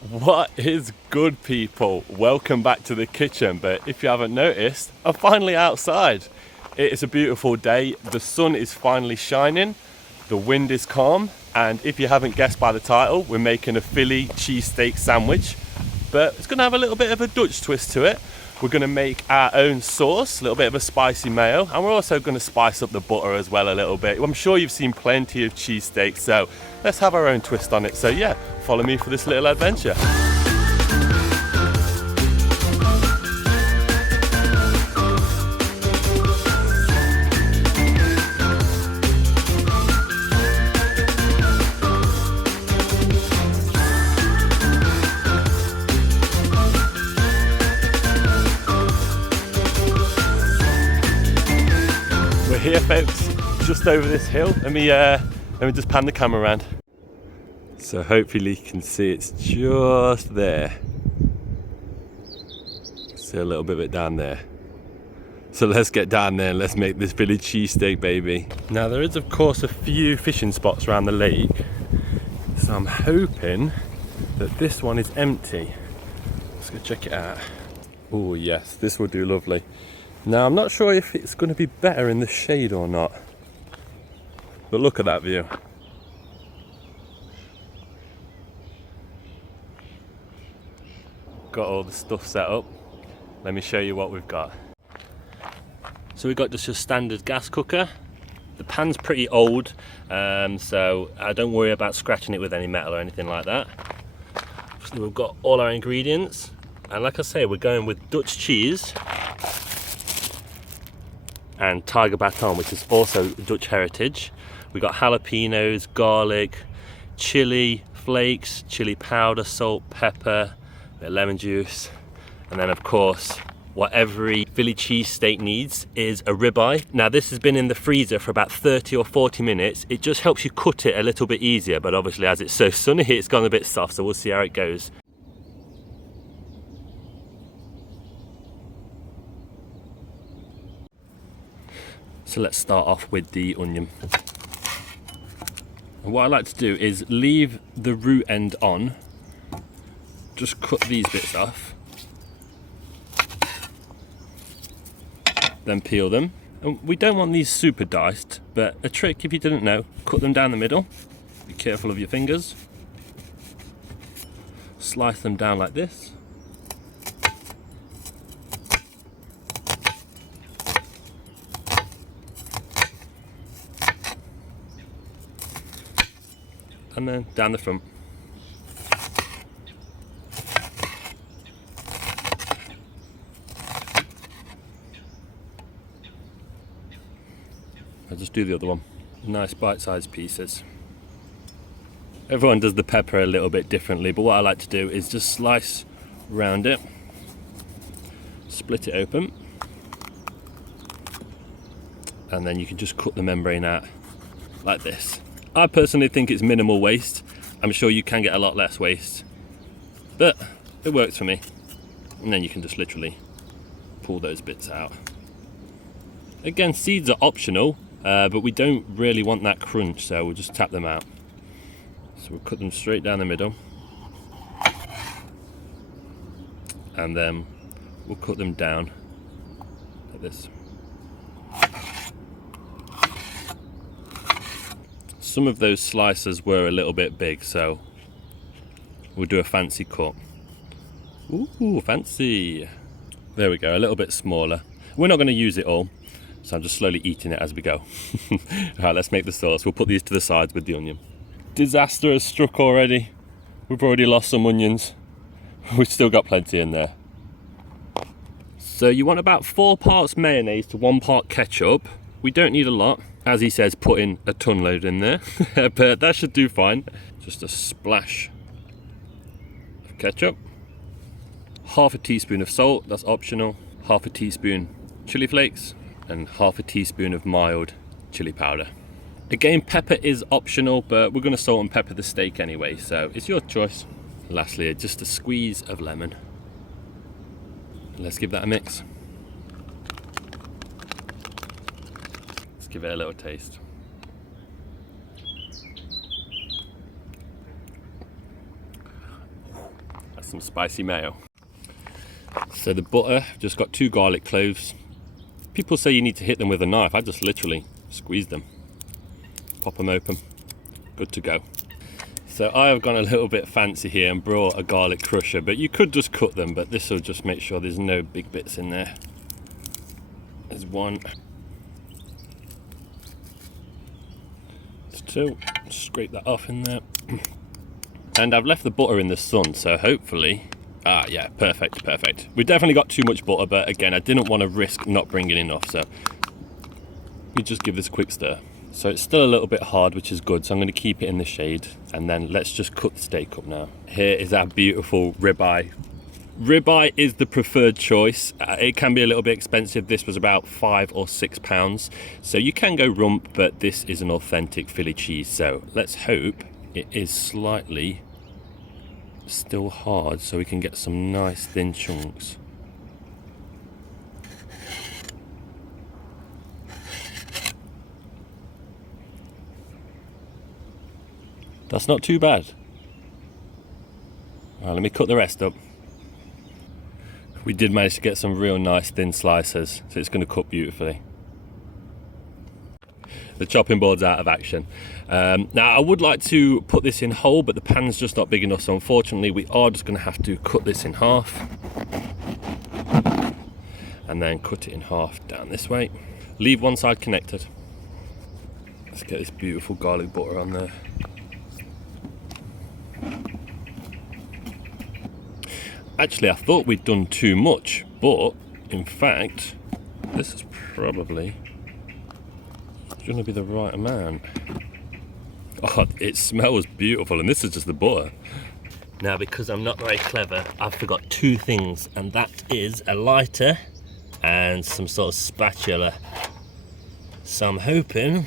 What is good, people? Welcome back to the kitchen. But if you haven't noticed, I'm finally outside. It is a beautiful day. The sun is finally shining. The wind is calm. And if you haven't guessed by the title, we're making a Philly cheesesteak sandwich. But it's going to have a little bit of a Dutch twist to it. We're going to make our own sauce, a little bit of a spicy mayo, and we're also going to spice up the butter as well a little bit. I'm sure you've seen plenty of cheesesteaks, so let's have our own twist on it. So yeah, follow me for this little adventure. We're here, folks, just over this hill. Let me just pan the camera around. So hopefully you can see it's just there. See a little bit of it down there. So let's get down there and let's make this Philly cheesesteak, baby. Now there is of course a few fishing spots around the lake. So I'm hoping that this one is empty. Let's go check it out. Oh yes, this will do lovely. Now I'm not sure if it's going to be better in the shade or not. But look at that view. Got all the stuff set up. Let me show you what we've got. So we've got just a standard gas cooker. The pan's pretty old, so I don't worry about scratching it with any metal or anything like that. So we've got all our ingredients, and like I say, we're going with Dutch cheese and tiger baton, which is also Dutch heritage. We got jalapenos, garlic, chili flakes, chili powder, salt, pepper, a bit of lemon juice, and then of course what every Philly cheesesteak needs is a ribeye. Now this has been in the freezer for about 30 or 40 minutes. It just helps you cut it a little bit easier, but obviously as it's so sunny it's gone a bit soft, so we'll see how it goes. So let's start off with the onion. And what I like to do is leave the root end on, just cut these bits off, then peel them. And we don't want these super diced, but a trick if you didn't know, cut them down the middle. Be careful of your fingers. Slice them down like this. And then down the front. I'll just do the other one. Nice bite-sized pieces. Everyone does the pepper a little bit differently, but what I like to do is just slice round it, split it open, and then you can just cut the membrane out like this. I personally think it's minimal waste. I'm sure you can get a lot less waste, but it works for me. And then you can just literally pull those bits out. Again, seeds are optional, but we don't really want that crunch, so we'll just tap them out. So we'll cut them straight down the middle, and then we'll cut them down like this. Some of those slices were a little bit big, so we'll do a fancy cut. Ooh, fancy. There we go, a little bit smaller. We're not going to use it all, so I'm just slowly eating it as we go. Alright, let's make the sauce. We'll put these to the sides with the onion. Disaster has struck already. We've already lost some onions. We've still got plenty in there. So you want about 4 parts mayonnaise to 1 part ketchup. We don't need a lot. As he says, put in a ton load in there, but that should do fine. Just a splash of ketchup. Half a teaspoon of salt, that's optional. Half a teaspoon chili flakes, and half a teaspoon of mild chili powder. Again, pepper is optional, but we're going to salt and pepper the steak anyway, so it's your choice. Lastly, just a squeeze of lemon. Let's give that a mix. Let's give it a little taste. That's some spicy mayo. So the butter, just got 2 garlic cloves. People say you need to hit them with a knife. I just literally squeeze them, pop them open, good to go. So I have gone a little bit fancy here and brought a garlic crusher, but you could just cut them, but this will just make sure there's no big bits in there. There's 1. There's 2. Scrape that off in there. And I've left the butter in the sun, so hopefully, yeah, perfect. We definitely got too much butter, but again, I didn't want to risk not bringing enough, so we just give this a quick stir. So it's still a little bit hard, which is good, so I'm going to keep it in the shade, and then let's just cut the steak up now. Here is our beautiful ribeye. Ribeye is the preferred choice. It can be a little bit expensive. This was about £5 or £6, so you can go rump, but this is an authentic Philly cheese, so let's hope it is slightly still hard so we can get some nice thin chunks. That's not too bad. Right, let me cut the rest up. We did manage to get some real nice thin slices, so it's going to cook beautifully. The chopping board's out of action. Now I would like to put this in whole, but the pan's just not big enough, so unfortunately we are just going to have to cut this in half and then cut it in half down this way. Leave one side connected. Let's get this beautiful garlic butter on there. Actually, I thought we'd done too much, but in fact this is probably going to be the right amount. Oh, it smells beautiful, and this is just the butter. Now, because I'm not very clever, I've forgot 2 things, and that is a lighter and some sort of spatula. So I'm hoping...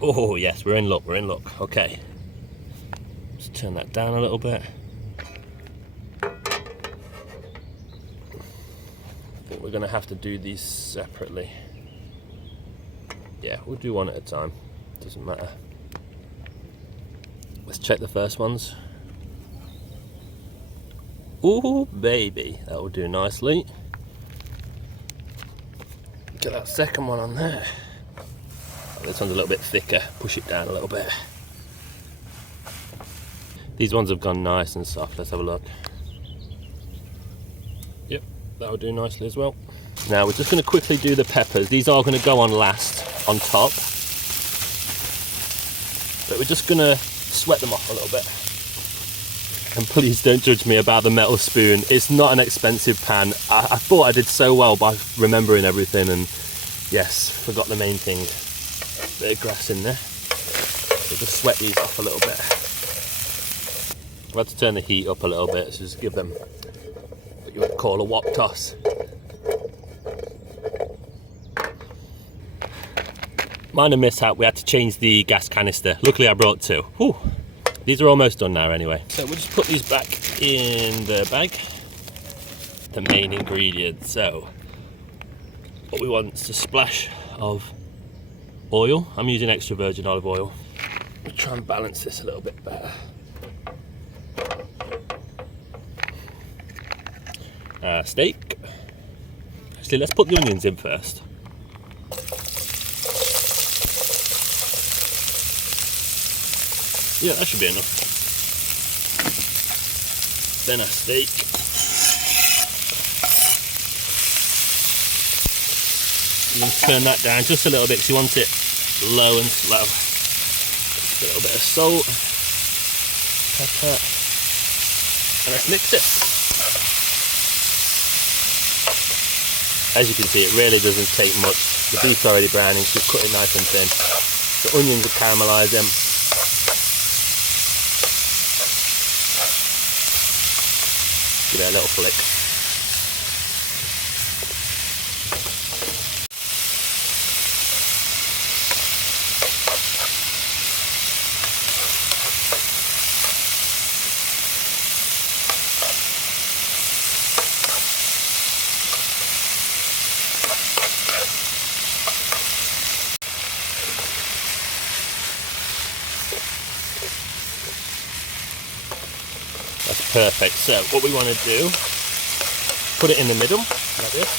Oh yes, we're in luck, okay. Let's turn that down a little bit. I think we're going to have to do these separately. Yeah, we'll do one at a time, doesn't matter. Let's check the first ones. Ooh, baby, that will do nicely. Get that second one on there. Oh, this one's a little bit thicker, push it down a little bit. These ones have gone nice and soft, let's have a look. Yep, that'll do nicely as well. Now we're just going to quickly do the peppers. These are going to go on last, on top. But we're just going to sweat them off a little bit. And please don't judge me about the metal spoon. It's not an expensive pan. I thought I did so well by remembering everything, and yes, forgot the main thing. Bit of grass in there. So just sweat these off a little bit. I've had to turn the heat up a little bit, so just give them what you would call a wop toss. Minor mishap, we had to change the gas canister. Luckily I brought 2. Whew. These are almost done now anyway. So we'll just put these back in the bag. The main ingredient. So what we want is a splash of oil. I'm using extra virgin olive oil. We'll try and balance this a little bit better. Steak. Actually, let's put the onions in first. Yeah, that should be enough. Then our steak. You can turn that down just a little bit because you want it low and slow. Just a little bit of salt, pepper, and let's mix it. As you can see, it really doesn't take much. The beef's already browning, so just cut it nice and thin. The onions are caramelising. Give it a little flick. That's perfect. So what we want to do, put it in the middle like this,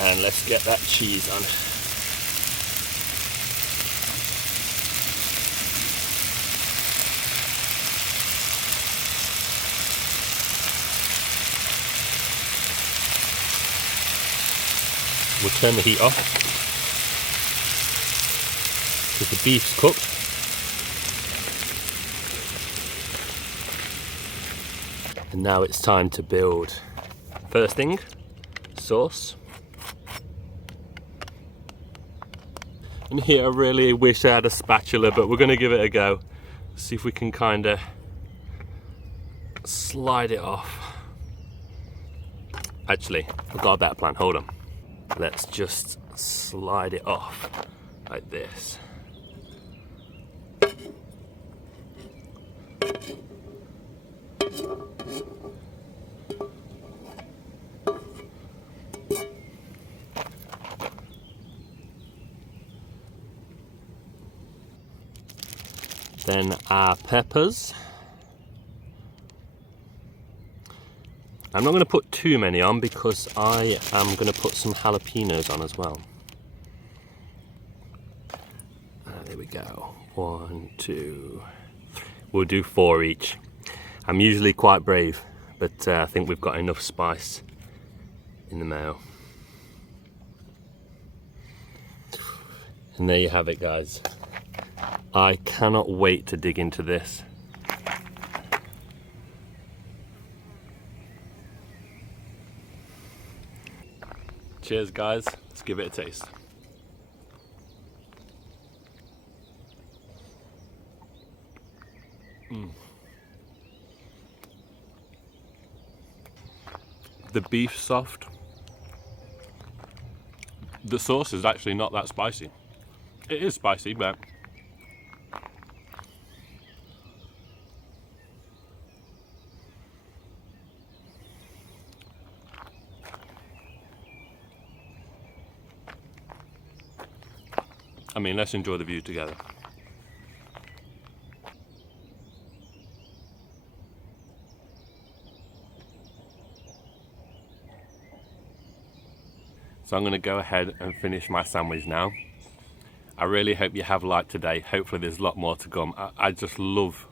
and let's get that cheese on. We'll turn the heat off because the beef's cooked. And now it's time to build. First thing, sauce. And here I really wish I had a spatula, but we're gonna give it a go. See if we can kind of slide it off. Actually, I've got a better plan, hold on. Let's just slide it off like this. Then our peppers. I'm not going to put too many on because I am going to put some jalapenos on as well. There we go. 1, 2, 3. We'll do 4 each. I'm usually quite brave, but I think we've got enough spice in the mayo. And there you have it, guys. I cannot wait to dig into this. Cheers, guys. Let's give it a taste. The beef's soft. The sauce is actually not that spicy. It is spicy, but I mean, let's enjoy the view together. So I'm going to go ahead and finish my sandwich now. I really hope you have liked today. Hopefully there's a lot more to come. I just love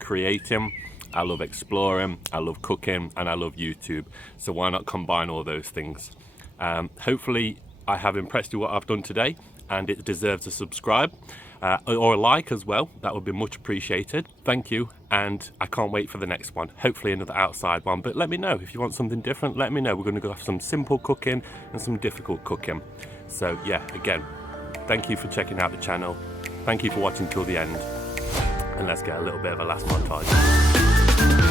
creating, I love exploring, I love cooking, and I love YouTube. So why not combine all those things? Hopefully I have impressed you what I've done today, and it deserves a subscribe or a like as well. That would be much appreciated. Thank you, and I can't wait for the next one. Hopefully another outside one, but let me know if you want something different. Let me know. We're going to go have some simple cooking and some difficult cooking. So yeah, again, thank you for checking out the channel. Thank you for watching till the end, and let's get a little bit of a last montage.